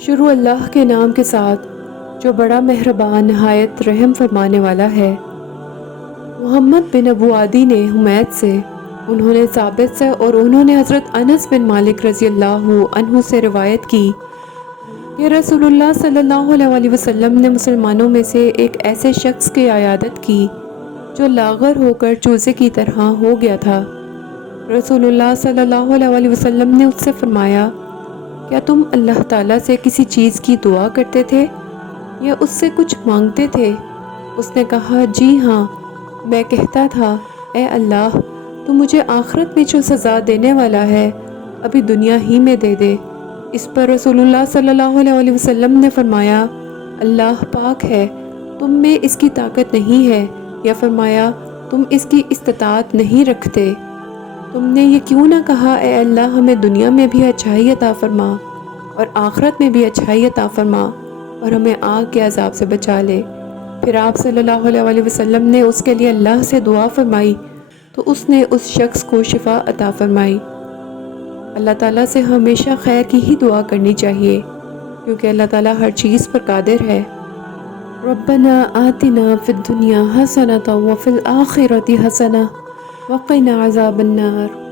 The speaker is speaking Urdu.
شروع اللہ کے نام کے ساتھ جو بڑا مہربان نہایت رحم فرمانے والا ہے۔ محمد بن ابو عدی نے حمید سے، انہوں نے ثابت سے اور انہوں نے حضرت انس بن مالک رضی اللہ عنہ سے روایت کی کہ رسول اللہ صلی اللہ علیہ وسلم نے مسلمانوں میں سے ایک ایسے شخص کی عیادت کی جو لاغر ہو کر چوزے کی طرح ہو گیا تھا۔ رسول اللہ صلی اللہ علیہ وسلم نے اس سے فرمایا، کیا تم اللہ تعالیٰ سے کسی چیز کی دعا کرتے تھے یا اس سے کچھ مانگتے تھے؟ اس نے کہا، جی ہاں، میں کہتا تھا، اے اللہ، تو مجھے آخرت میں جو سزا دینے والا ہے ابھی دنیا ہی میں دے دے۔ اس پر رسول اللہ صلی اللہ علیہ وسلم نے فرمایا، اللہ پاک ہے، تم میں اس کی طاقت نہیں ہے، یا فرمایا، تم اس کی استطاعت نہیں رکھتے۔ تم نے یہ کیوں نہ کہا، اے اللہ ہمیں دنیا میں بھی اچھائی عطا فرما اور آخرت میں بھی اچھائی عطا فرما اور ہمیں آگ کے عذاب سے بچا لے۔ پھر آپ صلی اللہ علیہ وسلم نے اس کے لیے اللہ سے دعا فرمائی تو اس نے اس شخص کو شفا عطا فرمائی۔ اللہ تعالیٰ سے ہمیشہ خیر کی ہی دعا کرنی چاہیے کیونکہ اللہ تعالیٰ ہر چیز پر قادر ہے۔ ربنا آتنا فی الدنیا حسنۃ وفی الآخرۃ حسنۃ وقنا عذاب النار۔